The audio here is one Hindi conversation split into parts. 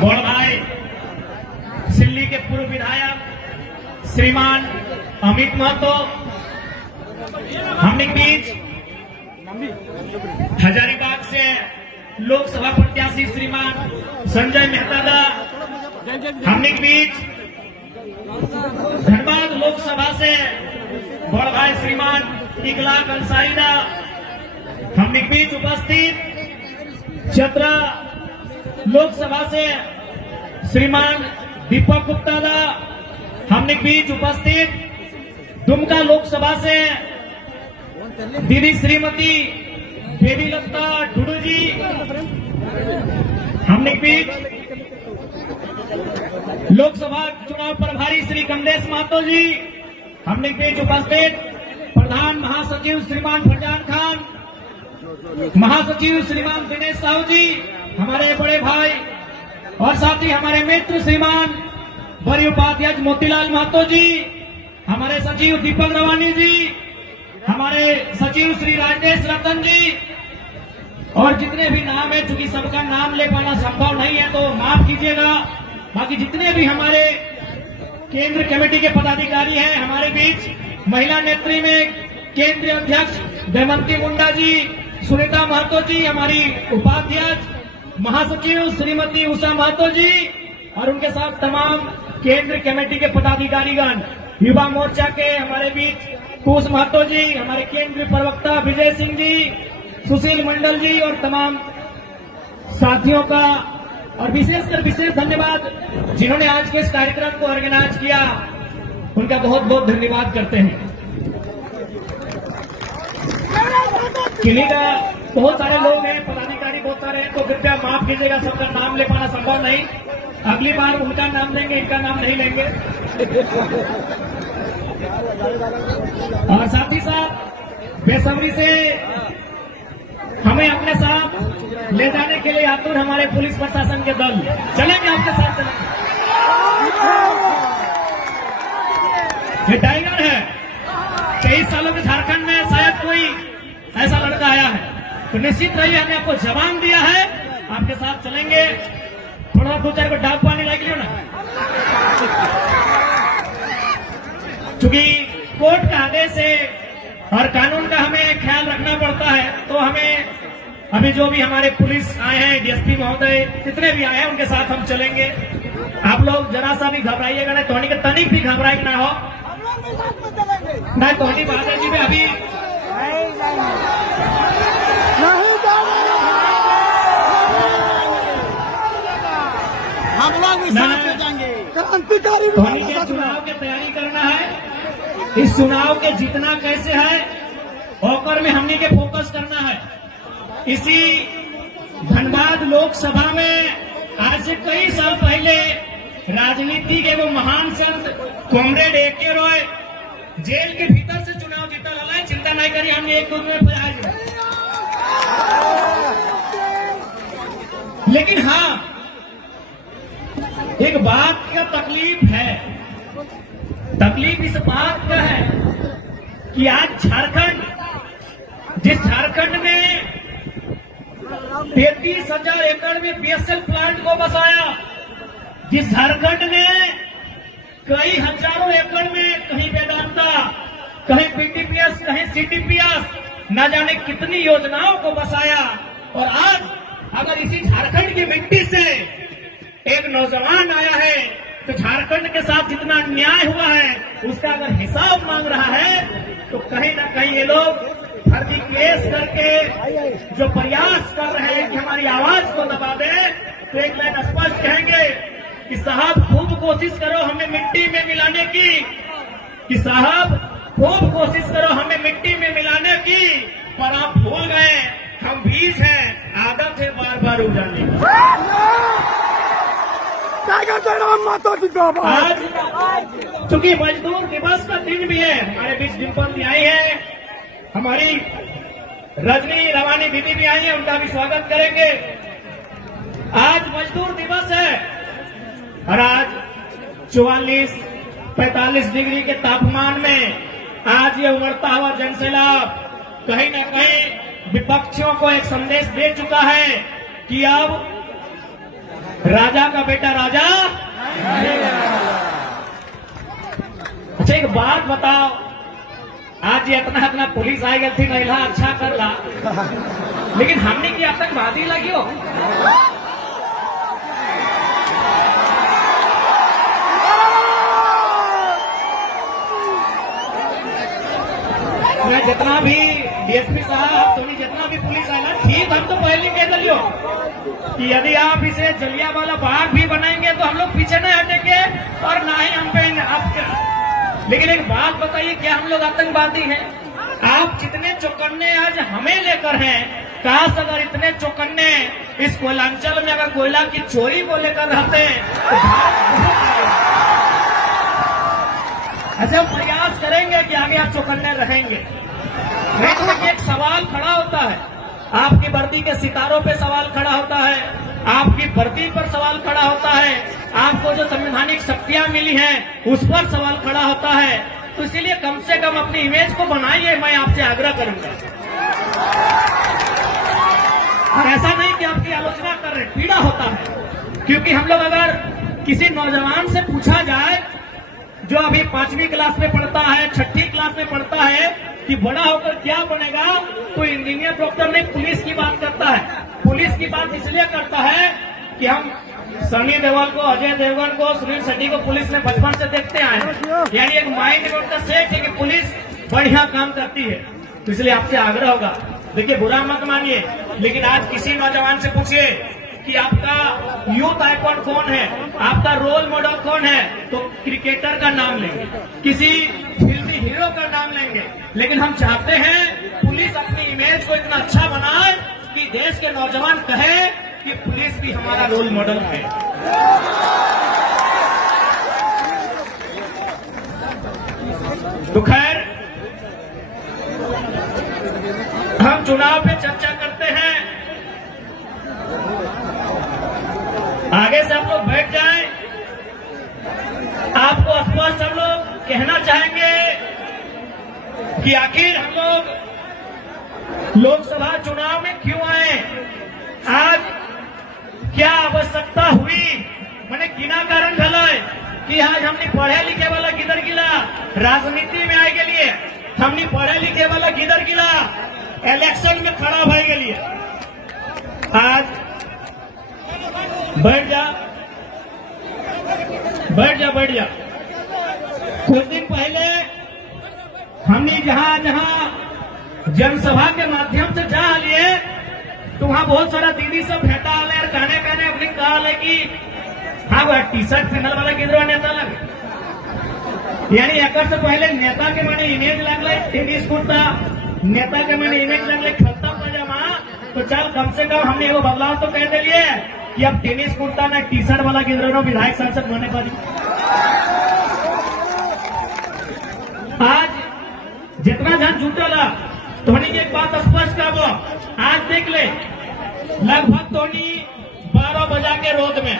बड़ भाई सिल्ली के पूर्व विधायक श्रीमान अमित महतो हमने बीच हजारीबाग से लोकसभा प्रत्याशी श्रीमान संजय मेहता दा हमने बीच धनबाद लोकसभा से बड़ भाई श्रीमान इकलाक अंसारी दा हमने बीच उपस्थित चतरा लोकसभा से श्रीमान दीपक गुप्ता दा हमने बीच उपस्थित दुमका लोकसभा से दीदी श्रीमती बेबी लता टुडू जी हमने बीच लोकसभा चुनाव प्रभारी श्री कमलेश महतो जी हमने बीच उपस्थित प्रधान महासचिव श्रीमान फरजान खान, महासचिव श्रीमान दिनेश साहू जी, हमारे बड़े भाई और साथ ही हमारे मित्र श्रीमान वरीय उपाध्यक्ष मोतीलाल महतो जी, हमारे सचिव दीपक रवानी जी, हमारे सचिव श्री राजेश रतन जी और जितने भी नाम है, चूंकि सबका नाम ले पाना संभव नहीं है तो माफ कीजिएगा। बाकी जितने भी हमारे केंद्र कमेटी के पदाधिकारी हैं हमारे बीच, महिला नेत्री में केंद्रीय अध्यक्ष दमयंती मुंडा जी, सुनीता महतो जी, हमारी उपाध्यक्ष महासचिव श्रीमती उषा महतो जी और उनके साथ तमाम केंद्र कमेटी के पदाधिकारीगण, युवा मोर्चा के हमारे बीच कुश महतो जी, हमारे केंद्रीय प्रवक्ता विजय सिंह जी, सुशील मंडल जी और तमाम साथियों का और विशेषकर विशेष धन्यवाद जिन्होंने आज के इस कार्यक्रम को ऑर्गेनाइज किया, उनका बहुत बहुत धन्यवाद करते हैं। किले का बहुत सारे लोग हैं, पदाधिकारी बहुत सारे हैं, तो कृपया माफ कीजिएगा, सबका नाम ले पाना संभव नहीं। अगली बार उनका नाम लेंगे, इनका नाम नहीं लेंगे। और साथ ही साथ बेसब्री से हमें अपने साथ ले जाने के लिए आतुर हमारे पुलिस प्रशासन के दल चलेंगे, आपके साथ चलेंगे। ये टाइगर है, 23 सालों के झारखंड में शायद कोई ऐसा लड़का आया है, तो निश्चित रहिए हमने आपको जवाब दिया है, आपके साथ चलेंगे। थोड़ा 2-4 को डाब पानी लग लियो ना, चूंकि कोर्ट का आदेश है और कानून का हमें ख्याल रखना पड़ता है, तो हमें अभी जो भी हमारे पुलिस आए हैं, डीएसपी महोदय जितने भी आए हैं उनके साथ हम चलेंगे। आप लोग जरा सा भी घबराइएगा नहीं, टोनी के तनिक भी घबराए ना हो, नहीं टोनी बहादुर जी भी अभी हम लोग भी साथ हो जाएंगे। क्रांतिकारी चुनाव की तैयारी करना है, इस चुनाव के जीतना कैसे है ओकर में हमने के फोकस करना है। इसी धनबाद लोकसभा में आज से कई साल पहले राजनीति के वो महान संत कॉमरेड ए.के. रॉय जेल के भीतर से चुनाव जीता है, चिंता नहीं करिए, हमने 1-2 में प्रयास। लेकिन हाँ, एक बात का तकलीफ है, तकलीफ इस बात का है कि आज झारखंड, जिस झारखंड में 33,000 एकड़ में बीएसएल प्लांट को बसाया, जिस झारखंड ने कई हजारों एकड़ में कहीं वेदांता, कहीं पीटीपीएस, कहीं सीटीपीएस, न जाने कितनी योजनाओं को बसाया, और आज अगर इसी झारखंड की मिट्टी से एक नौजवान आया है तो झारखंड के साथ जितना अन्याय हुआ है उसका अगर हिसाब मांग रहा है, तो कहीं ना कहीं ये लोग फर्जी केस करके जो प्रयास कर रहे हैं कि हमारी आवाज को दबा दे, तो एक लाइन स्पष्ट कहेंगे कि साहब खूब कोशिश करो हमें मिट्टी में मिलाने की, कि साहब खूब कोशिश करो हमें मिट्टी में मिलाने की, पर आप भूल गए हम बीज हैं, आदत है बार बार उजाने की। आज चूंकि मजदूर दिवस का दिन भी है, हमारे बीच डिम्पल भी आई है, हमारी रजनी रवानी दीदी भी आई है, उनका भी स्वागत करेंगे। आज मजदूर दिवस है और आज 44-45 डिग्री के तापमान में आज ये उमड़ता हुआ जनसैलाब कहीं न कहीं विपक्षियों को एक संदेश दे चुका है कि अब राजा का बेटा राजा। अच्छा एक बात बताओ, आज ये अपना पुलिस आई गई थी महिला अच्छा कर ला, लेकिन हमने की आतंकवादी लगी हो। मैं जितना भी डीएसपी साहब तुम्हें जितना भी पुलिस आया ना, ठीक हम तो पहले कह दियो कि यदि आप इसे जलियांवाला बाग भी बनाएंगे तो हम लोग पीछे नहीं हटेंगे और ना ही हम पे आपका। लेकिन एक बात बताइए, क्या हम लोग आतंकवादी हैं? आप जितने चौकन्ने आज हमें लेकर हैं, काश अगर इतने चौकन्ने इस कोयलांचल में अगर कोयला की चोरी को लेकर रहते हैं तो ऐसे हम प्रयास करेंगे कि आगे आप चौकन्ने रहेंगे। नहीं, एक सवाल खड़ा होता है, आपकी वर्दी के सितारों पे सवाल खड़ा होता है, आपकी वर्दी पर सवाल खड़ा होता है, आपको जो संवैधानिक शक्तियां मिली हैं उस पर सवाल खड़ा होता है। तो इसीलिए कम से कम अपनी इमेज को बनाइए, मैं आपसे आग्रह करूंगा। और ऐसा नहीं कि आपकी आलोचना कर रहे, पीड़ा होता है, क्योंकि हम लोग अगर किसी नौजवान से पूछा जाए जो अभी 5वीं क्लास में पढ़ता है, 6ठी क्लास में पढ़ता है कि बड़ा होकर क्या बनेगा, तो इंजीनियर डॉक्टर नहीं पुलिस की बात करता है। पुलिस की बात इसलिए करता है कि हम सनी देओल को, अजय देवगन को, सुनील शेट्टी को पुलिस में बचपन से देखते आए हैं, यानी एक माइंड में उनका सेट है कि पुलिस बढ़िया काम करती है। तो इसलिए आपसे आग्रह होगा, देखिए बुरा मत मानिए, लेकिन आज किसी नौजवान से पूछिए कि आपका यूथ आइकॉन कौन है, आपका रोल मॉडल कौन है, तो क्रिकेटर का नाम लेंगे, किसी फिल्मी हीरो का नाम लेंगे। लेकिन हम चाहते हैं पुलिस अपनी इमेज को इतना अच्छा बनाए कि देश के नौजवान कहे कि पुलिस भी हमारा रोल मॉडल है। तो खैर, हम चुनाव पे चर्चा करते हैं, आगे से आप लोग बैठ जाएं। आपको स्पष्ट हम लोग कहना चाहेंगे कि आखिर हम लोग लोकसभा चुनाव में क्यों आए, आज क्या आवश्यकता हुई। मैंने गिना कारण भला कि आज हमने पढ़े लिखे वाला किधर गिला, राजनीति में आए के लिए हमने पढ़े लिखे वाला किधर गिला, इलेक्शन में खड़ा भय के लिए। आज बैठ जा, बैठ जा, बैठ जा। कुछ दिन पहले हमने जहां जहां जनसभा के माध्यम से जा लिए, तो वहां बहुत सारा दीदी सब भेटा आले और कहने अपने कहा कि हाँ वह टी शर्ट पहनल वाला किधर नेता लगे, यानी एक से पहले नेता के मैंने इमेज लगल टेनिस कुर्ता, नेता के मैंने इमेज लगल खत्ता पजामा। तो चल कम से कम हमने वो बदलाव तो कह दिए कि अब टेनिस कुर्ता ना टी शर्ट वाला किधर विधायक सांसद बने पारी। आज जितना जन जुटला धोनी की एक बात स्पष्ट करबो, आज देख ले लगभग धोनी 12 बजा के रोड में,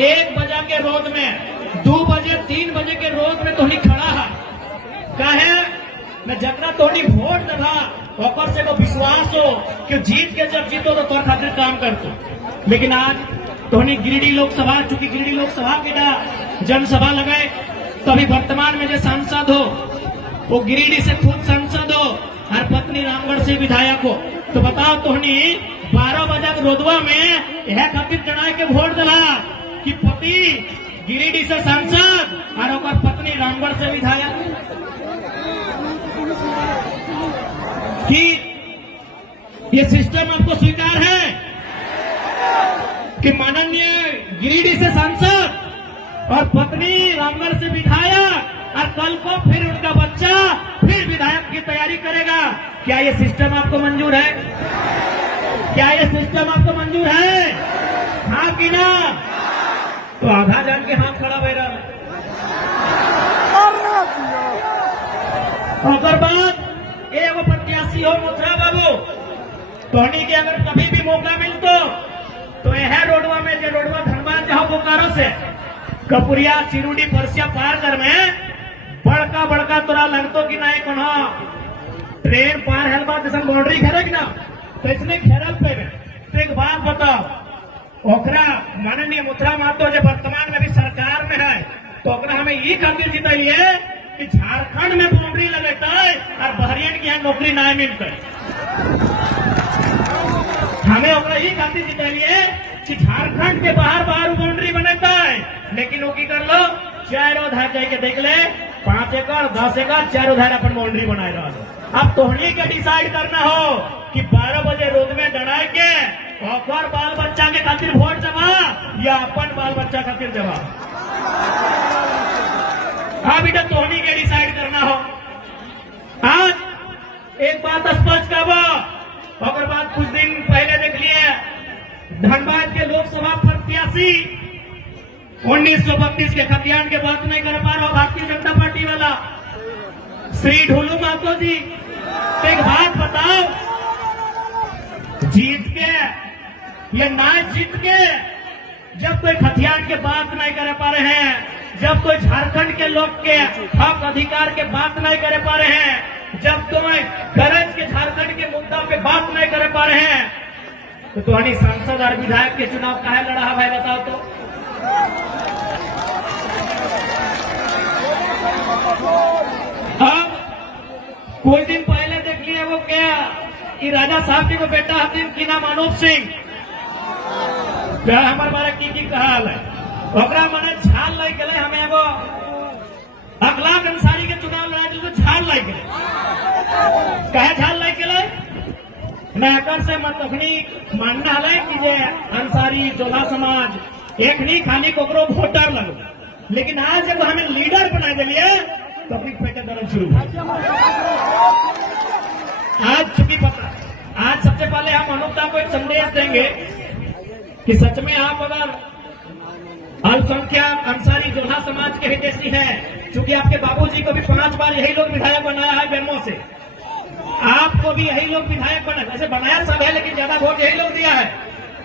1 बजा के रोड में, 2 बजे 3 बजे के रोड में धोनी खड़ा है। कहे न जकरा धोनी वोट दला ओकर से को विश्वास हो कि जीत के जब जीतो तो तोर खातिर काम करतो। लेकिन आज धोनी गिरिडीह लोकसभा, चूंकि गिरिडीह लोकसभा के जनसभा लगाए, तो अभी वर्तमान में जो सांसद हो वो गिरिडीह से खुद सांसद हो और पत्नी रामगढ़ से विधायक हो। तो बताओ धोनी 12 बजे रोदवा में यह खातिर जनाए के वोट दिला कि पति गिरिडीह से सांसद और ओकर पत्नी रामगढ़ से विधायक। कि ये सिस्टम आपको स्वीकार है कि माननीय गिरिडीह से सांसद और पत्नी रामगढ़ से विधायक और कल को फिर उनका बच्चा फिर विधायक की तैयारी करेगा। क्या ये सिस्टम आपको मंजूर है? क्या ये सिस्टम आपको मंजूर है? हाँ कि ना? तो आधा जान के हाथ खड़ा बह रहा। अगर बात एगो प्रत्याशी हो मोथरा बाबू, धोनी के अगर कभी भी मौका मिलतो तो यह रोडवा में, जो रोडवा धनबाद जहां बोकारो से कपुरिया चिरुडी परसिया पार कर में बड़का बड़का तोरा लगतो कि नहीं कोना ट्रेन पार हल बात जैसे बाउंड्री घेरे ना, तो इसने घेरल पे में। तो एक बात बताओ, ओकरा माननीय मुद्रा महतो जो वर्तमान में भी सरकार में है, तो ओकरा हमें ये खातिर जितलिए कि झारखंड में बाउंड्री लगेता है और बहरियन के यहाँ नौकरी ना मिलते। हमें ओकरा ये खातिर जितलिए कि झारखंड के बाहर बाउंड्री बनेता है, लेकिन वो की कर लो 4 उधार जाके देख ले 5 एकड़ 10 एकड़ 4 उधार अपन बाउंड्री बनाए रहा। अब तोहनी के डिसाइड करना हो कि 12 बजे रोड में डराए के और बाल बच्चा के खातिर वोट जमा या अपन बाल बच्चा खातिर जमा। हाँ बेटा, तोहनी के डिसाइड करना हो। आज एक बात स्पष्ट करबो, और बात कुछ दिन पहले देख लिए धनबाद के लोकसभा प्रत्याशी 1932 के खतियान के बात नहीं कर पा रहा भारतीय जनता पार्टी वाला श्री ढोलू महतो जी। एक बात बताओ, जीत के या ना जीत के, जब कोई खतियान के बात नहीं कर पा रहे हैं, जब कोई झारखंड के लोग के हक अधिकार के बात नहीं कर पा रहे हैं, जब कोई गरज के झारखंड के मुद्दा पे बात नहीं कर पा रहे हैं, तो तुम्हारी सांसद और विधायक के चुनाव काहे लड़ा है भाई बताओ तो। अब कुछ दिन पहले देख लिया वो क्या कि राजा साहब जी को बेटा हथिन की नाम अनूप सिंह, क्या हमारे बारे की कहा है ओकरा मने झाल लाई गए। हमें वो अखलाक अंसारी के चुनाव लड़ा तो झाल लाई गए, कहे झाल लाई गए नकर से मत अखनी मानना है कि जे अंसारी जोला समाज एक नहीं खाली कोकरो वोटर लगो, लेकिन आज जब हमें लीडर बना दिलिए तो अपनी पेटे दर्द शुरू हो। आज चूंकि पता, आज सबसे पहले हम अनुपता को एक संदेश देंगे कि सच में आप अगर अल्पसंख्यक अंसारी जोधा समाज के हितैषी हैं, चूंकि आपके बाबूजी को भी 5 बार यही लोग विधायक बनाया है बेमो से, आपको भी यही लोग विधायक बना, वैसे बनाया सब है लेकिन ज्यादा वोट यही लोग दिया है,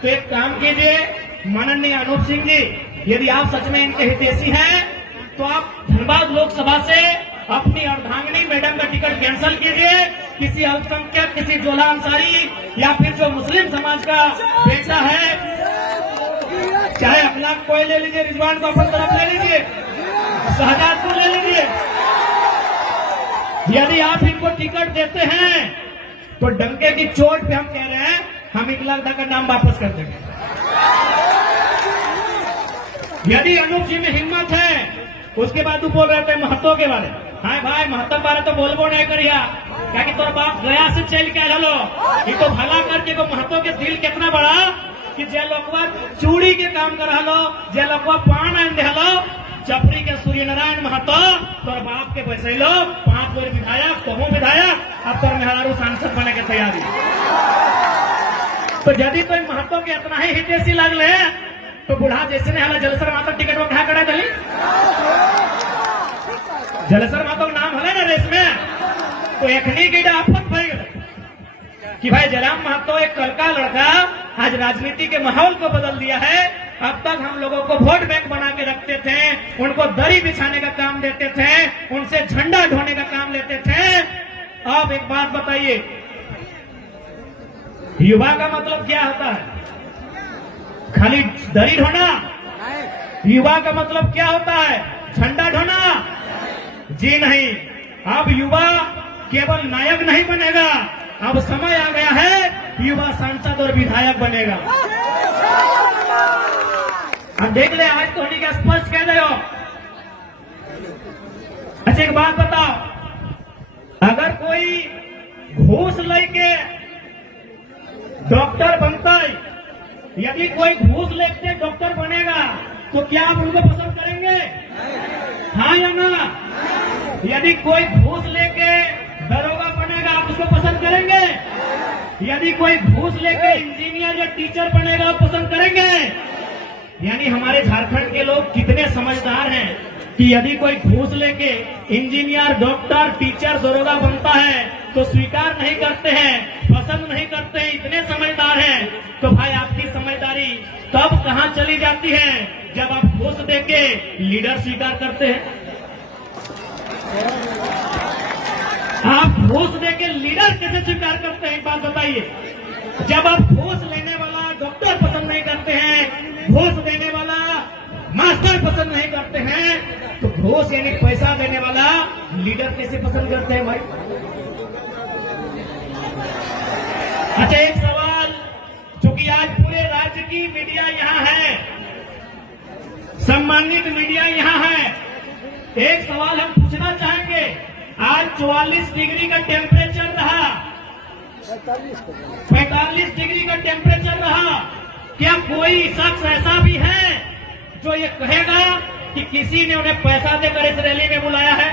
तो एक काम कीजिए माननीय अनूप सिंह जी, यदि आप सच में इनके हितैषी हैं तो आप धनबाद लोकसभा से अपनी अर्धांगिनी मैडम का टिकट कैंसिल कीजिए, किसी अल्पसंख्यक किसी जोला अंसारी या फिर जो मुस्लिम समाज का बेटा है, चाहे अखलाक कोई ले लीजिए, रिजवान को अपनी तरफ ले लीजिए, शहजाद को ले लीजिए, यदि आप इनको टिकट देते हैं तो डंके की चोट पे हम कह रहे हैं हम 1 लाख का नाम वापस कर देंगे। यदि अनूप जी में हिम्मत है, उसके बाद तू बोल रहे थे महतो के बारे, हाँ भाई महतो बारे तो बोलबो नहीं करिया, क्या कि तोर बाप गया से चल के हलो, ये तो भला करके को महतो के दिल कितना बड़ा कि जे लोगवा चूड़ी के काम कर हलो, जे लोगवा पान आन दे हलो, चपड़ी के सूर्य नारायण महतो तोर बाप के पैसे लो 5 बार विधायक, तुम विधायक, अब तोर मेहरारू सांसद बने के तैयारी। तो यदि कोई महतो के इतना ही हितैषी लगले तो बुढ़ा जैसे ने हला जलसर महतो टिकट वो क्या करा दली, जलसर महतो नाम हले ना रेस में, तो एखनी की आफत भई कि भाई जयराम महतो एक कल का लड़का आज राजनीति के माहौल को बदल दिया है। अब तक हम लोगों को वोट बैंक बना के रखते थे, उनको दरी बिछाने का काम देते थे, उनसे झंडा ढोने का काम लेते थे। अब एक बात बताइए, युवा का मतलब क्या होता है? खाली दरी ढोना? युवा का मतलब क्या होता है? झंडा ढोना? जी नहीं। अब युवा केवल नायक नहीं बनेगा, अब समय आ गया है युवा सांसद और विधायक बनेगा। अब देख ले, आज तो का स्पष्ट कह रहे हो। अच्छा एक बात बताओ, अगर कोई घूस लेके डॉक्टर बनता है, यदि कोई घूस लेके डॉक्टर बनेगा तो क्या आप उनको पसंद करेंगे? हाँ या ना? यदि कोई घूस लेके दरोगा बनेगा आप उसको पसंद करेंगे? यदि कोई घूस लेके इंजीनियर या टीचर बनेगा आप पसंद करेंगे? यानी हमारे झारखंड के लोग कितने समझदार हैं कि यदि कोई घूस लेके इंजीनियर, डॉक्टर, टीचर, दरोगा बनता है तो स्वीकार नहीं करते हैं, पसंद नहीं करते हैं, इतने समझदार हैं। तो भाई आपकी समझदारी तब कहां चली जाती है जब आप घूस देके लीडर स्वीकार करते हैं। आप घूस देके लीडर कैसे स्वीकार करते हैं, एक बात बताइए। जब आप घूस लेने वाला डॉक्टर पसंद नहीं करते हैं, घूस देने वाला मास्टर पसंद नहीं करते हैं, तो घूस यानी पैसा देने वाला लीडर कैसे पसंद करते हैं भाई? अच्छा, एक सवाल जो कि आज पूरे राज्य की मीडिया यहाँ है, सम्मानित मीडिया यहाँ है, एक सवाल हम पूछना चाहेंगे। आज 44 डिग्री का टेम्परेचर रहा, 45 डिग्री का टेम्परेचर रहा। क्या कोई शख्स ऐसा भी है जो ये कहेगा कि किसी ने उन्हें पैसा देकर इस रैली में बुलाया है?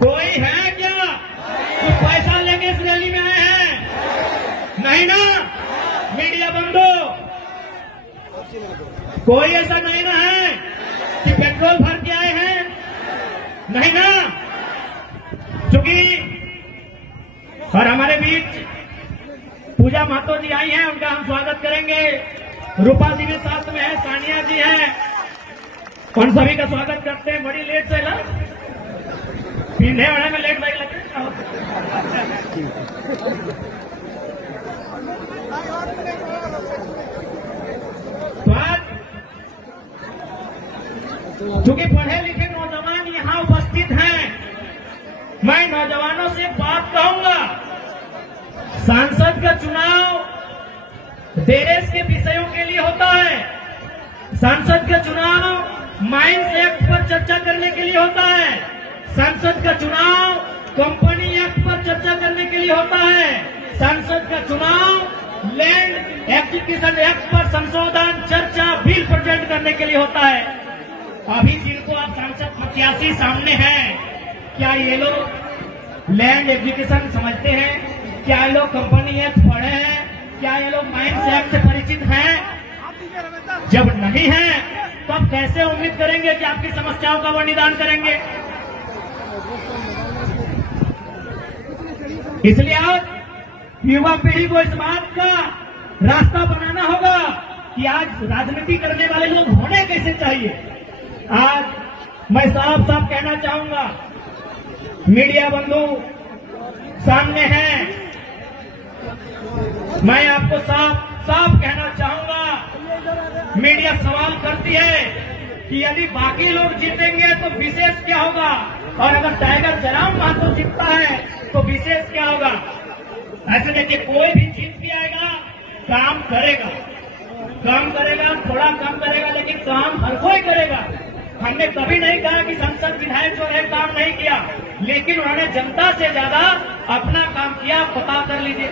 कोई है क्या जो पैसा लेके इस रैली में आए हैं? नहीं ना? मीडिया बंदो, कोई ऐसा नहीं ना है कि पेट्रोल भर के आए हैं? नहीं ना? क्योंकि और हमारे बीच पूजा महतो जी आई हैं, उनका हम स्वागत करेंगे। रूपा जी भी साथ में है, सानिया जी हैं, उन सभी का स्वागत करते हैं। बड़ी लेट से ना पीढ़े वाले में लेट नहीं लगे। तो आज चूंकि पढ़े लिखे नौजवान यहाँ उपस्थित हैं, मैं नौजवानों से बात कहूंगा। सांसद का चुनाव देश के विषयों के लिए होता है। सांसद का चुनाव माइंस एक्ट पर चर्चा करने के लिए होता है। सांसद का चुनाव कंपनी एक्ट पर चर्चा करने के लिए होता है। सांसद का चुनाव लैंड एक्विजिशन एक्ट पर संशोधन, चर्चा, बिल प्रेजेंट करने के लिए होता है। अभी जिनको आप सांसद प्रत्याशी सामने हैं, क्या ये लोग लैंड एक्विजिशन समझते हैं? क्या ये लोग कंपनी एक्ट पढ़े हैं? क्या ये लोग माइंस एक्ट से परिचित हैं? जब नहीं है तो आप कैसे उम्मीद करेंगे कि आपकी समस्याओं का वो निदान करेंगे? इसलिए आज युवा पीढ़ी को इस बात का रास्ता बनाना होगा कि आज राजनीति करने वाले लोग होने कैसे चाहिए। आज मैं साफ साफ कहना चाहूंगा, मीडिया बंधु सामने हैं, मैं आपको साफ साफ कहना चाहूंगा। मीडिया सवाल करती है कि यदि बाकी लोग जीतेंगे तो विशेष क्या होगा, और अगर टाइगर जयराम महतो जीतता है तो विशेष क्या होगा? ऐसे देखिए, कोई भी जीत भी आएगा, काम करेगा, थोड़ा कम करेगा, लेकिन काम हर कोई करेगा। हमने कभी नहीं कहा कि संसद विधायक जो है काम नहीं किया, लेकिन उन्होंने जनता से ज्यादा अपना काम किया। पता कर लीजिए।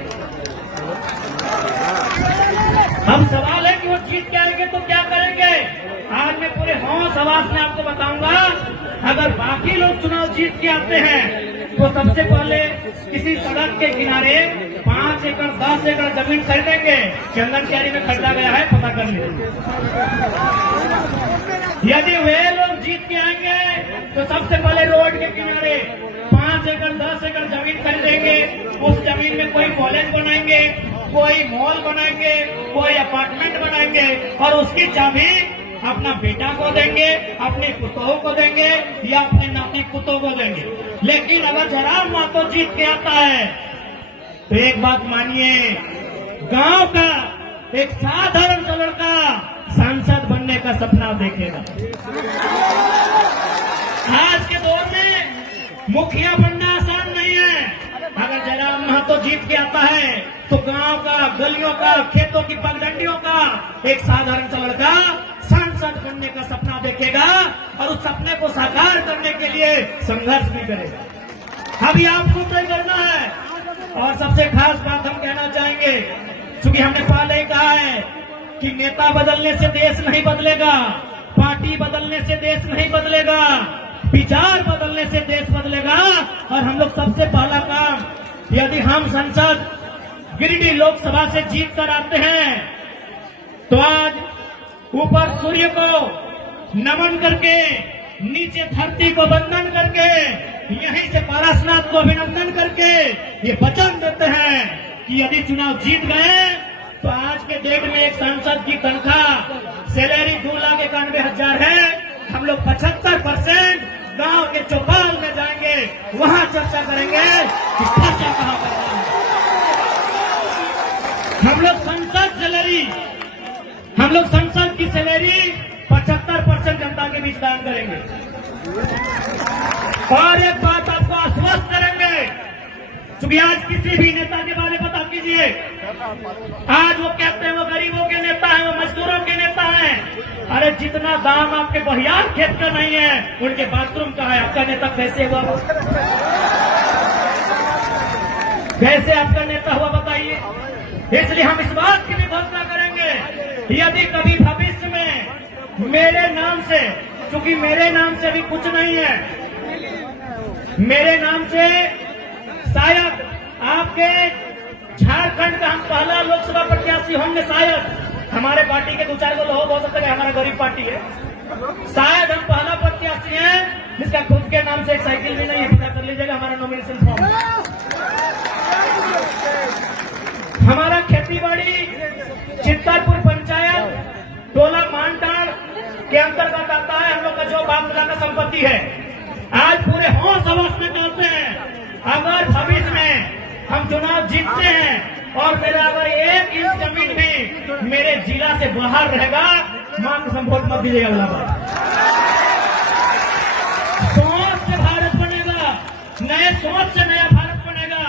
अब सवाल है कि वो जीत के आएंगे तो क्या करेंगे? आज मैं पूरे हौस आवाज में आपको बताऊंगा, अगर बाकी लोग चुनाव जीत के आते हैं तो सबसे पहले किसी सड़क के किनारे 5 एकड़ 10 एकड़ जमीन खरीदेंगे। चंदन क्यारी में खरीदा गया है, पता कर लीजिए। यदि वे लोग जीत के आएंगे तो सबसे पहले रोड के किनारे 5 एकड़ 10 एकड़ जमीन खरीदेंगे। उस जमीन में कोई कॉलेज बनाएंगे, कोई मॉल बनाएंगे, कोई अपार्टमेंट बनाएंगे, और उसकी चाबी अपना बेटा को देंगे, अपने पुतों को देंगे, या अपने नाती पुतों को देंगे। लेकिन अगर जयराम महतो जीत के आता है तो एक बात मानिए, गांव का एक साधारण सा लड़का सांसद बनने का सपना देखेगा। आज के दौर में मुखिया बनना आसान नहीं है। अगर जयराम महतो जीत के आता है तो गांव का, गलियों का, खेतों की पगडंडियों का एक साधारण सा लड़का सांसद बनने का सपना देखेगा, और उस सपने को साकार करने के लिए संघर्ष भी करेगा। अभी आपको तय करना है। और सबसे खास बात हम कहना चाहेंगे, क्योंकि हमने पहले ही कहा है कि नेता बदलने से देश नहीं बदलेगा, पार्टी बदलने से देश नहीं बदलेगा, विचार बदलने से देश बदलेगा। और हम लोग सबसे पहला काम, यदि हम संसद गिरिडीह लोकसभा से जीत कर आते हैं तो आज ऊपर सूर्य को नमन करके, नीचे धरती को वंदन करके, यहीं से पारसनाथ को अभिनंदन करके ये वचन देते हैं कि यदि चुनाव जीत गए तो आज के डेट में एक सांसद की तनख्वाह सैलरी 2,91,000 है। हम लोग 75% गांव के चौपाल में जाएंगे, वहां चर्चा करेंगे कि खर्चा कहां करना है। हम लोग संसद की सैलरी 75% जनता के बीच दान करेंगे। और एक बात आपको आश्वस्त करेंगे, क्योंकि आज किसी भी नेता के बारे में बता कीजिए, आज वो कहते हैं वो गरीबों के नेता हैं, वो मजदूरों के नेता हैं। अरे जितना दाम आपके बहियार खेत का नहीं है, उनके बाथरूम का है। आपका नेता कैसे हुआ? कैसे आपका नेता हुआ बताइए? इसलिए हम इस बात की भी घोषणा करेंगे, यदि कभी भविष्य में मेरे नाम से, क्योंकि मेरे नाम से भी कुछ नहीं है, मेरे नाम से शायद आपके झारखंड का हम पहला लोकसभा प्रत्याशी होंगे। शायद हमारे पार्टी के 2-4 को लोग हो सकते हैं, हमारा गरीब पार्टी है, शायद हम पहला प्रत्याशी हैं जिसका खुद के नाम से एक साइकिल भी नहीं है। पता कर लीजिएगा हमारा नॉमिनेशन फॉर्म। हमारा खेती-बाड़ी चित्तरपुर पंचायत टोला मानटाड़ के अंतर्गत आता है। हम लोग का जो बाप दादा का संपत्ति है, आज पूरे होश हवस में कहते हैं, अगर भविष्य में हम चुनाव जीतते हैं और मेरा अगर 1 इंच जमीन भी मेरे जिला से बाहर रहेगा, मां कसम वोट मत दीजिएगा। अगला बार सोच से भारत बनेगा, नए सोच से नया भारत बनेगा,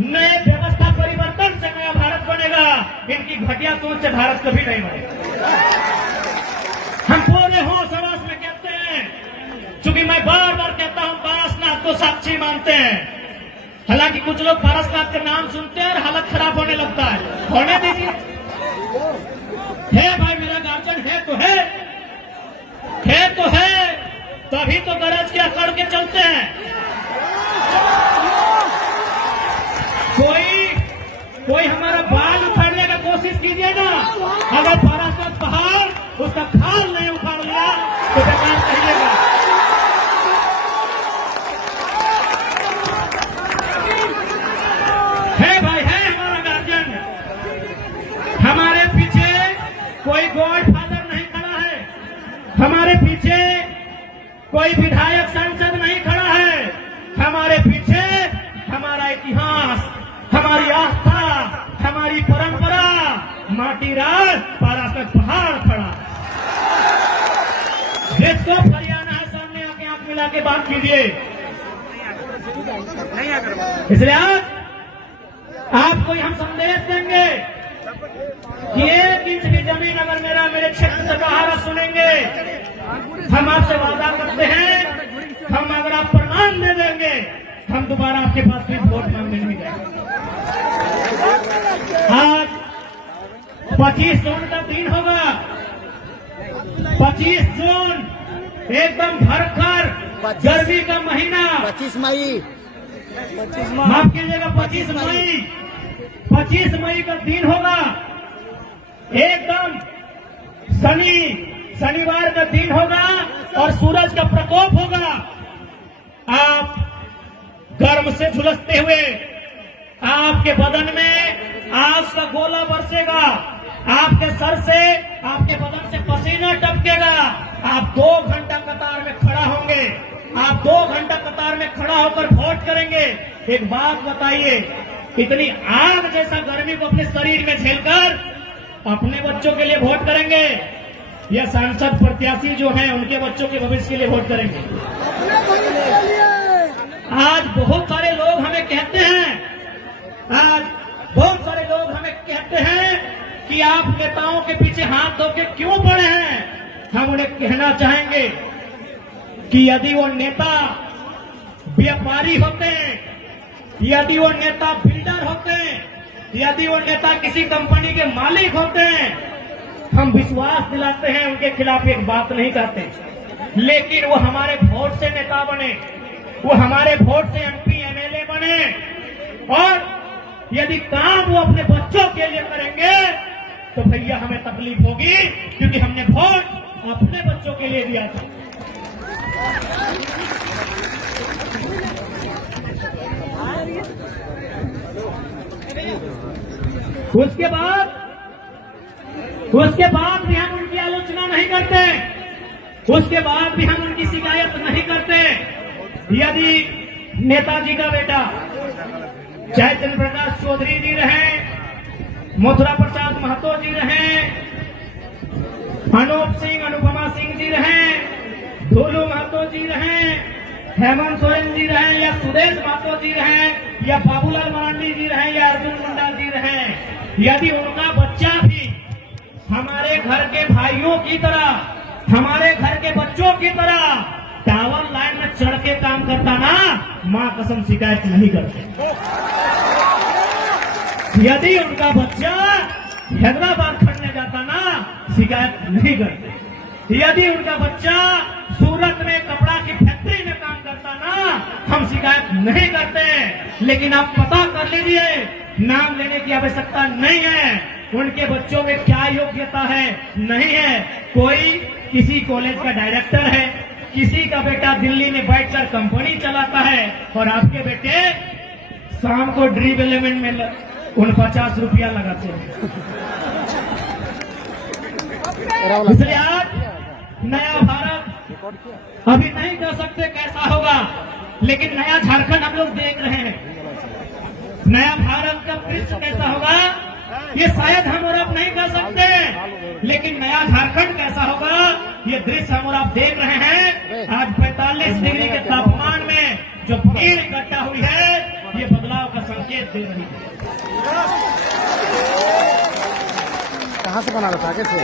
नए व्यवस्था परिवर्तन से नया भारत बनेगा। इनकी घटिया सोच से भारत कभी नहीं बनेगा। हम पूरे होश हवस में कहते हैं, क्योंकि मैं बार बार कहता हूं पारसनाथ को साक्षी मानते हैं। हालांकि कुछ लोग पारसनाथ का नाम सुनते हैं और हालत खराब होने लगता है। होने दीजिए, है भाई मेरा गार्जियन है तो है, तभी तो गरज के अकड़ के चलते हैं। कोई हमारा बाल उखाड़ने का कोशिश कीजिए ना, अगर पारसनाथ पहाड़ उसका खाल नहीं उखाड़ लिया तो बेकार कहिएगा। है भाई, है हमारा गार्जियन। हमारे पीछे कोई गॉड फादर नहीं खड़ा है, हमारे पीछे कोई विधायक सांसद नहीं खड़ा है, हमारे पीछे हमारा इतिहास, हमारी आस्था, हमारी परंपरा, माटी राज पारसनाथ पहाड़ खड़ा। जिसको हरियाणा है सामने आके आंख मिला के बात कीजिए। इसलिए आज आपको हम संदेश देंगे कि 1 इंच की जमीन अगर मेरे क्षेत्र से बाहर सुनेंगे, हम आपसे वादा करते हैं, हम अगर आप प्रमाण दे देंगे, हम दोबारा आपके पास भी वोट मांगने नहीं जाएंगे। आज 25 जून का दिन होगा, 25 जून एकदम भरकर गर्मी का महीना, 25 मई माफ कीजिएगा 25 मई का दिन होगा। एकदम शनिवार का दिन होगा और सूरज का प्रकोप होगा। आप गर्म से झुलसते हुए आपके बदन में आग का गोला बरसेगा, आपके सर से, आपके बदन से पसीना टपकेगा। आप 2 घंटा कतार में खड़ा होंगे, आप 2 घंटा कतार में खड़ा होकर वोट करेंगे। एक बात बताइए, इतनी आग जैसा गर्मी को अपने शरीर में झेलकर अपने बच्चों के लिए वोट करेंगे या सांसद प्रत्याशी जो हैं उनके बच्चों के भविष्य के लिए वोट करेंगे? आज बहुत सारे लोग हमें कहते हैं कि आप नेताओं के पीछे हाथ धो के क्यों पड़े हैं। हम उन्हें कहना चाहेंगे कि यदि वो नेता व्यापारी होते, यदि वो नेता बिल्डर होते, यदि वो नेता किसी कंपनी के मालिक होते, हम विश्वास दिलाते हैं उनके खिलाफ एक बात नहीं करते। लेकिन वो हमारे वोट से नेता बने, वो हमारे वोट से MP MLA बने, और यदि काम वो अपने बच्चों के लिए करेंगे तो भैया हमें तकलीफ होगी, क्योंकि हमने वोट अपने बच्चों के लिए दिया था। उसके बाद भी हम उनकी आलोचना नहीं करते, उसके बाद भी हम उनकी शिकायत नहीं करते। यदि नेताजी का बेटा चाहे चंद्र प्रकाश चौधरी जी रहे मथुरा प्रसाद महतो जी रहे, अनूप सिंह अनुपमा सिंह जी रहे, ढोलू महतो जी रहे, हेमंत सोरेन जी रहे, या सुरेश महतो जी रहे, या बाबूलाल मरांडी जी रहे, या अर्जुन मुंडा जी रहे, यदि उनका बच्चा भी हमारे घर के भाइयों की तरह, हमारे घर के बच्चों की तरह टावर लाइन में चढ़ के काम करता ना, मां कसम शिकायत नहीं करते। यदि उनका बच्चा हैदराबाद खड़ने जाता ना, शिकायत नहीं करते। यदि उनका बच्चा सूरत में कपड़ा की फैक्ट्री में काम करता ना, हम शिकायत नहीं करते। लेकिन आप पता कर लीजिए, नाम लेने की आवश्यकता नहीं है, उनके बच्चों में क्या योग्यता है, नहीं है। कोई किसी कॉलेज का डायरेक्टर है, किसी का बेटा दिल्ली में बैठकर कंपनी चलाता है, और आपके बेटे शाम को ड्रीम एलिमेंट में 49 रुपया लगाते हैं। इसलिए आज नया भारत अभी नहीं कह सकते कैसा होगा, लेकिन नया झारखंड हम लोग देख रहे हैं। नया भारत का दृश्य कैसा होगा ये शायद हम और आप नहीं कह सकते, लेकिन नया झारखंड कैसा होगा ये दृश्य हम और आप देख रहे हैं। आज 45 डिग्री के तापमान में जो भीड़ इकट्ठा हुई है, ये बदलाव का संकेत दे रही है। कहाँ से बना रहा था, कैसे?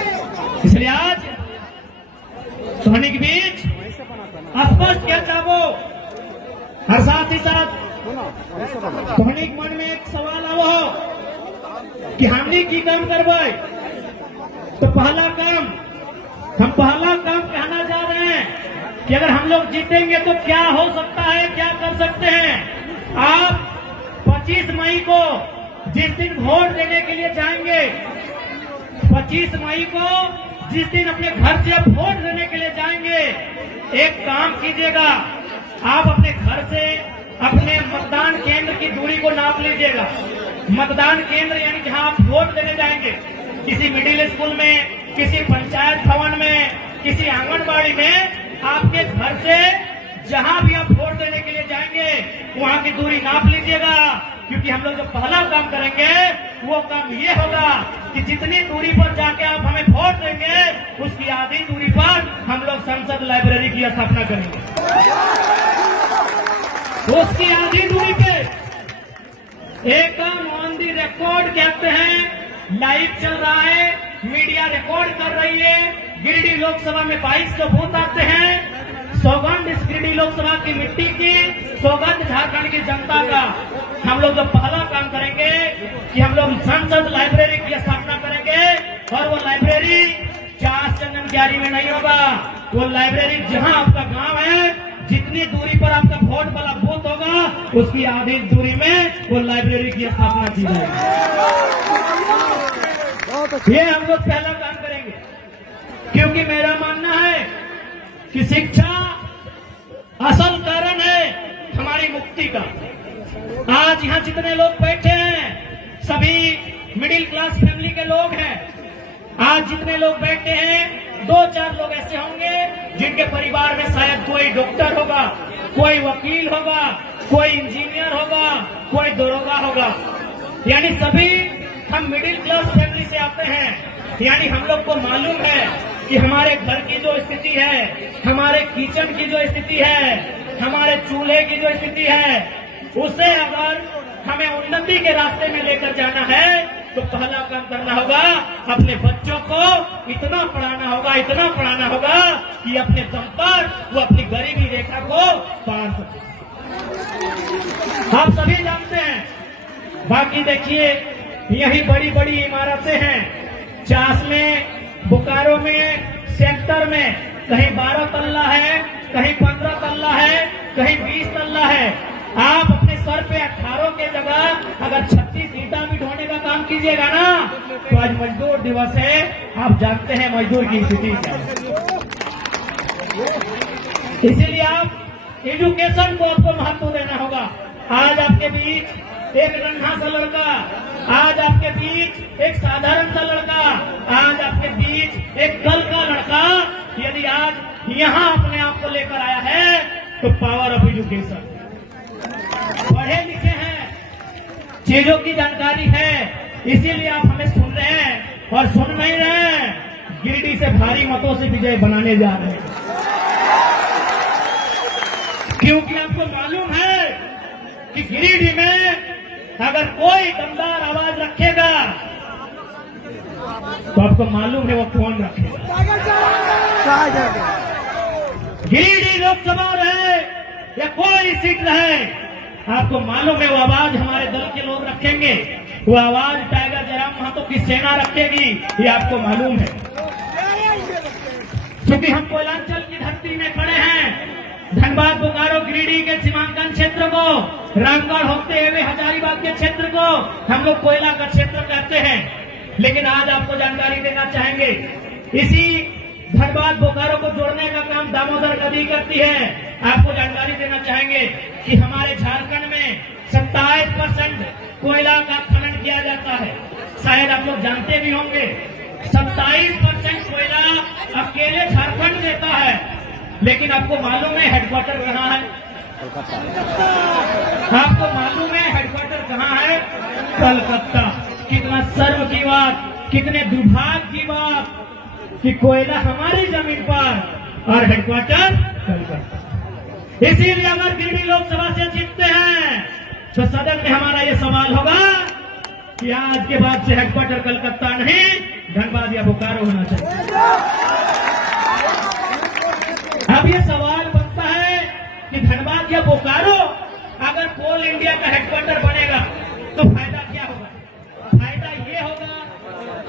इसलिए आज ध्वनि के बीच स्पष्ट क्या चाहो, और साथ ही साथ ध्वनि के मन में एक सवाल आवो कि हमने की काम करवाए, तो पहला काम हम पहला काम कहना जा रहे हैं कि अगर हम लोग जीतेंगे तो क्या हो सकता है, क्या कर सकते हैं। आप 25 मई को जिस दिन वोट देने के लिए जाएंगे, 25 मई को जिस दिन अपने घर से आप वोट देने के लिए जाएंगे, एक काम कीजिएगा, आप अपने घर से अपने मतदान केंद्र की दूरी को नाप लीजिएगा। मतदान केंद्र यानी जहां आप वोट देने जाएंगे, किसी मिडिल स्कूल में, किसी पंचायत भवन में, किसी आंगनबाड़ी में, आपके घर से जहां भी आप वोट देने के लिए जाएंगे वहां की दूरी नाप लीजिएगा। क्योंकि हम लोग जो पहला काम करेंगे वो काम ये होगा कि जितनी दूरी पर जाके आप हमें वोट देंगे, उसकी आधी दूरी पर हम लोग संसद लाइब्रेरी की स्थापना करेंगे। उसकी आधी दूरी पे एक ऑन दी रिकॉर्ड कहते हैं, लाइव चल रहा है, मीडिया रिकॉर्ड कर रही है। गिरिडीह लोकसभा में 22 के बूथ आते हैं। सौगंध इस गिरिडीह लोकसभा की मिट्टी की, सौगंध झारखंड की जनता का। हम लोग जो पहला काम करेंगे कि हम लोग संसद लाइब्रेरी की स्थापना करेंगे, और वो लाइब्रेरी चास चंदन क्यारी में नहीं होगा। वो लाइब्रेरी जहां आपका गांव है, जितनी दूरी पर आपका वोट वाला बूथ होगा, उसकी आधी दूरी में वो लाइब्रेरी की स्थापना की जाएगी। ये हम लोग पहला काम करेंगे, क्योंकि मेरा मानना है कि शिक्षा असल कारण है हमारी मुक्ति का। आज यहाँ जितने लोग बैठे हैं सभी मिडिल क्लास फैमिली के लोग हैं। आज जितने लोग बैठे हैं, 2-4 लोग ऐसे होंगे जिनके परिवार में शायद कोई डॉक्टर होगा, कोई वकील होगा, कोई इंजीनियर होगा, कोई दरोगा होगा। यानी सभी हम मिडिल क्लास फैमिली से आते हैं। यानी हम लोग को मालूम है कि हमारे घर की जो स्थिति है, हमारे किचन की जो स्थिति है, हमारे चूल्हे की जो स्थिति है, उसे अगर हमें उन्नति के रास्ते में लेकर जाना है तो पहला काम करना होगा, अपने बच्चों को इतना पढ़ाना होगा, इतना पढ़ाना होगा कि अपने दम पर वो अपनी गरीबी रेखा को पार सके। आप सभी जानते हैं। बाकी देखिए, यही बड़ी बड़ी इमारतें हैं। चास में, बोकारो में, सेक्टर में कहीं 12 तल्ला है, कहीं 15 तल्ला है, कहीं 20 तल्ला है। आप अपने सर पे 18 के जगह अगर 36 ईंटा भी ढोने का काम कीजिएगा ना, तो आज मजदूर दिवस है। आप जानते हैं मजदूर की स्थिति क्या है। इसीलिए आप एजुकेशन को आपको महत्व देना होगा। आज आपके बीच एक नन्हा सा लड़का, आज आपके बीच एक साधारण सा लड़का, आज आपके बीच एक कल का लड़का यदि आज यहाँ अपने आप को लेकर आया है तो पावर ऑफ एजुकेशन। पढ़े लिखे हैं, चीजों की जानकारी है, इसीलिए आप हमें सुन रहे हैं और सुन नहीं रहे हैं। गिरिडीह से भारी मतों से विजय बनाने जा रहे हैं, क्योंकि आपको मालूम है कि गिरिडीह में अगर कोई दमदार आवाज रखेगा तो आपको मालूम है वो कौन रखेगा। गिरिडीह लोकसभा रहे या कोई सीट रहे, आपको मालूम है वो आवाज हमारे दल के लोग रखेंगे, वो आवाज टाइगर जयराम महतो की सेना रखेगी, ये आपको मालूम है। क्योंकि हम कोयलांचल की धरती में खड़े हैं, धनबाद बोकारो गिरिडीह के सीमांकन क्षेत्र को, रामगढ़ होते हुए हजारीबाग के क्षेत्र को हम लोग कोयला का क्षेत्र कहते हैं। लेकिन आज आपको जानकारी देना चाहेंगे, इसी धनबाद बोकारो को जोड़ने का काम दामोदर नदी करती है। आपको जानकारी देना चाहेंगे कि हमारे झारखंड में 27% कोयला का खनन किया जाता है। शायद आप लोग जानते भी होंगे 27% कोयला अकेले झारखंड देता है। लेकिन आपको मालूम है हेडक्वार्टर कहाँ है? आपको मालूम है हेडक्वार्टर कहाँ है? कलकत्ता। कितना सर्व की बात, कितने दुर्भाग्य की बात कि कोयला हमारी जमीन पर और हेडक्वार्टर कलकत्ता। इसीलिए अगर गिरिडीह लोकसभा से जीतते हैं तो सदन में हमारा ये सवाल होगा कि आज के बाद से हेडक्वार्टर कलकत्ता नहीं, धनबाद या बोकारो होना चाहिए। अब ये सवाल बनता है कि धनबाद या बोकारो अगर कोल इंडिया का हेडक्वार्टर बनेगा तो फायदा क्या होगा? फायदा ये होगा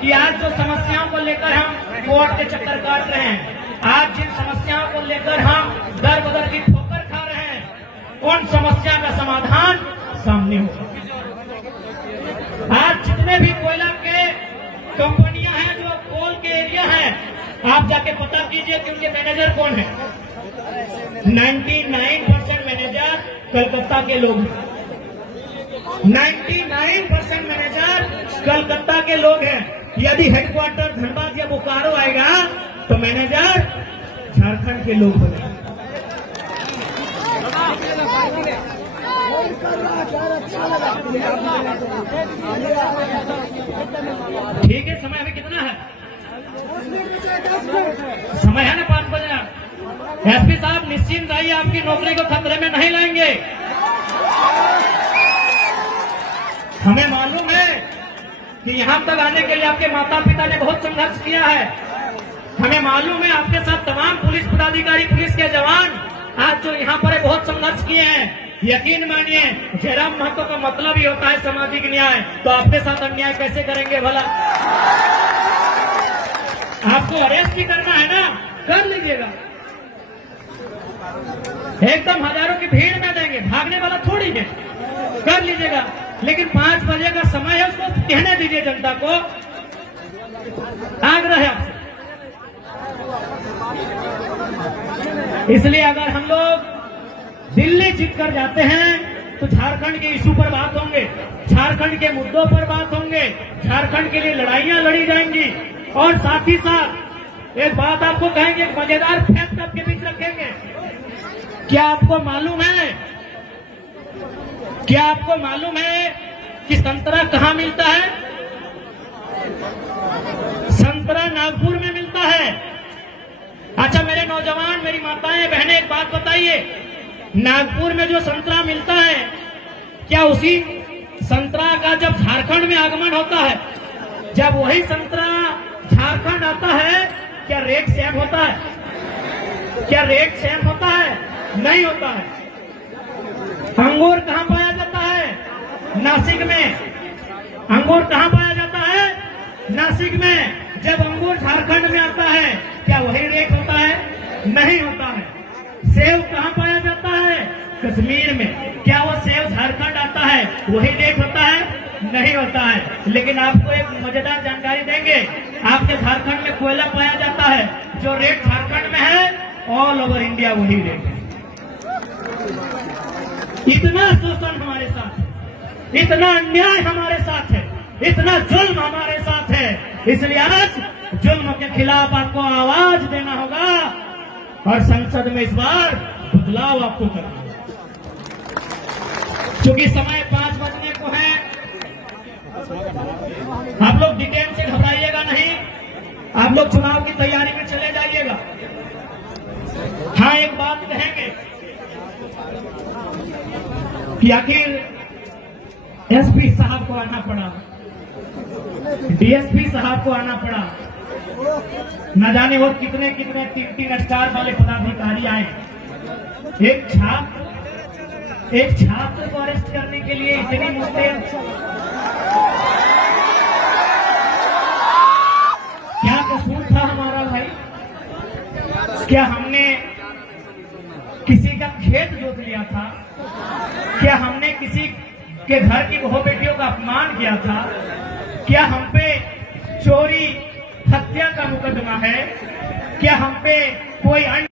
कि आज जो समस्याओं को लेकर हम कोर्ट के चक्कर काट रहे हैं, आज जिन समस्याओं को लेकर हम दर बदर की ठोकर खा रहे हैं, उन समस्या का समाधान सामने होगा। आज जितने भी कोयला के कंपनियां हैं जो कोल के एरिया हैं, आप जाके पता कीजिए कि उनके मैनेजर कौन है। 99% मैनेजर कलकत्ता के लोग हैं। 99% मैनेजर कलकत्ता के लोग हैं। यदि हेडक्वार्टर धनबाद या बोकारो आएगा तो मैनेजर झारखंड के लोग बने। ठीक है, समय अभी कितना है? समय है ना 5 बजे। एसपी साहब निश्चिंत रहिए, आपकी नौकरी को खतरे में नहीं लाएंगे। हमें मालूम है कि यहाँ तक आने के लिए आपके माता पिता ने बहुत संघर्ष किया है। हमें मालूम है आपके साथ तमाम पुलिस पदाधिकारी, पुलिस के जवान आज जो यहाँ पर बहुत संघर्ष किए हैं। यकीन मानिए, जयराम महतो का मतलब ही होता है सामाजिक न्याय, तो आपके साथ अन्याय कैसे करेंगे भला? आपको अरेस्ट भी करना है ना, कर लीजिएगा। एकदम हजारों की भीड़ में देंगे, भागने वाला थोड़ी है, कर लीजिएगा। लेकिन 5 बजे का समय है, उसको कहने दीजिए जनता को। आग्रह है आपसे। इसलिए अगर हम लोग दिल्ली जीत कर जाते हैं तो झारखंड के इशू पर बात होंगे, झारखंड के मुद्दों पर बात होंगे, झारखंड के लिए लड़ाइयां लड़ी जाएंगी। और साथ ही साथ एक बात आपको कहेंगे, एक मजेदार फैक्ट आपके बीच रखेंगे। क्या आपको मालूम है, क्या आपको मालूम है कि संतरा कहाँ मिलता है? संतरा नागपुर में मिलता है। अच्छा मेरे नौजवान, मेरी माताएं बहनें, एक बात बताइए, नागपुर में जो संतरा मिलता है, क्या उसी संतरा का जब झारखंड में आगमन होता है, जब वही संतरा झारखंड आता है, क्या रेट सेम होता है? क्या रेट सेम होता है? नहीं होता है। अंगूर कहाँ पाया जाता है? नासिक में। अंगूर कहाँ पाया जाता है? नासिक में। जब अंगूर झारखंड में आता है, क्या वही रेट होता है? नहीं होता है। सेब कहाँ पाया जाता है? कश्मीर में। क्या वो सेब झारखंड आता है, वही रेट होता है? नहीं होता है। लेकिन आपको एक मजेदार जानकारी देंगे, आपके झारखंड में कोयला पाया जाता है, जो रेट झारखंड में है, ऑल ओवर इंडिया वही रेट है। इतना शोषण हमारे साथ है, इतना अन्याय हमारे साथ है, इतना जुल्म हमारे साथ है। इसलिए आज जुल्म के खिलाफ आपको आवाज देना होगा और संसद में इस बार बदलाव आपको करना होगा। क्योंकि समय 5 बजने को है। आप लोग डिटेल से घबराइएगा नहीं, आप लोग चुनाव की तैयारी में चले जाइएगा। हाँ, एक बात कहेंगे कि आखिर एसपी साहब को आना पड़ा, डीएसपी साहब को आना पड़ा, न जाने वो कितने कितने 3 स्टार वाले पदाधिकारी आए। एक छात्र को अरेस्ट करने के लिए इतनी मुश्किल, क्या कसूर था हमारा भाई? क्या हमने किसी का खेत जोत लिया था? क्या हमने किसी के घर की बहू बेटियों का अपमान किया था? क्या हम पे चोरी हत्या का मुकदमा है? क्या हम पे कोई अन्य